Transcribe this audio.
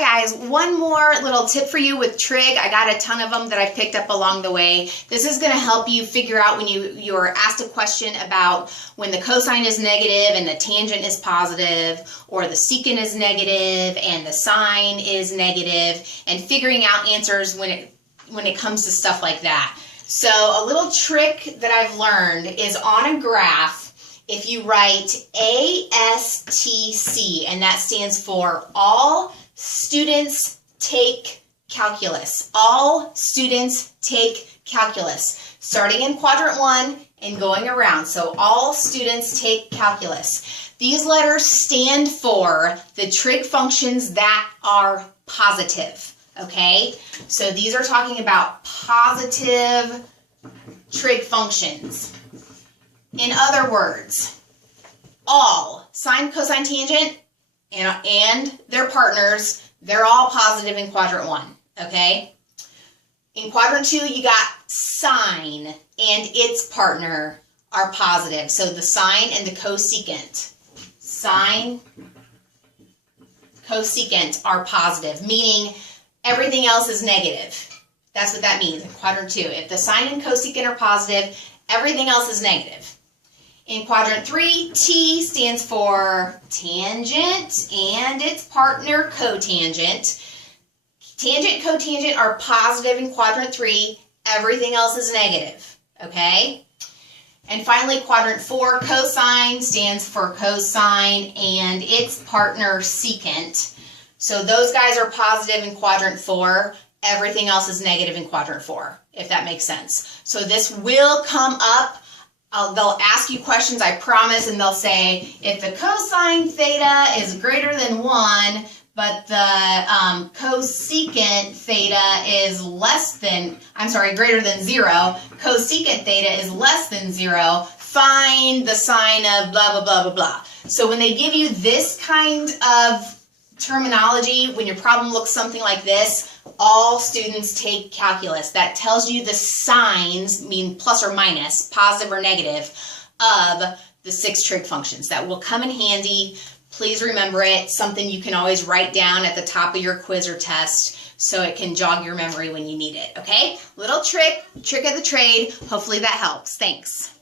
Hi guys, one more little tip for you with trig. I got a ton of them that I picked up along the way. This is going to help you figure out when you're asked a question about when the cosine is negative and the tangent is positive, or the secant is negative and the sine is negative, and figuring out answers when it comes to stuff like that. So a little trick that I've learned is on a graph, if you write ASTC, and that stands for all students take calculus. All students take calculus. Starting in quadrant 1 and going around. So all students take calculus. These letters stand for the trig functions that are positive. Okay? So these are talking about positive trig functions. In other words, all sine, cosine, tangent, and their partners, they're all positive in quadrant 1, okay? In quadrant 2, you got sine and its partner are positive. So the sine and the cosecant. Sine, cosecant are positive, meaning everything else is negative. That's what that means in quadrant 2. If the sine and cosecant are positive, everything else is negative. In quadrant 3, T stands for tangent and its partner cotangent. Tangent, cotangent are positive in quadrant 3. Everything else is negative. Okay? And finally, quadrant 4, cosine stands for cosine and its partner secant. So those guys are positive in quadrant 4. Everything else is negative in quadrant 4, if that makes sense. So this will come up. They'll ask you questions, I promise, and they'll say, if the cosine theta is greater than 1, but the cosecant theta is greater than 0, cosecant theta is less than 0, find the sine of blah, blah, blah, blah, blah. So when they give you this kind of terminology, when your problem looks something like this, all students take calculus. That tells you the signs, mean plus or minus, positive or negative, of the 6 trig functions. That will come in handy. Please remember it. Something you can always write down at the top of your quiz or test so it can jog your memory when you need it. Okay? Little trick of the trade. Hopefully that helps. Thanks.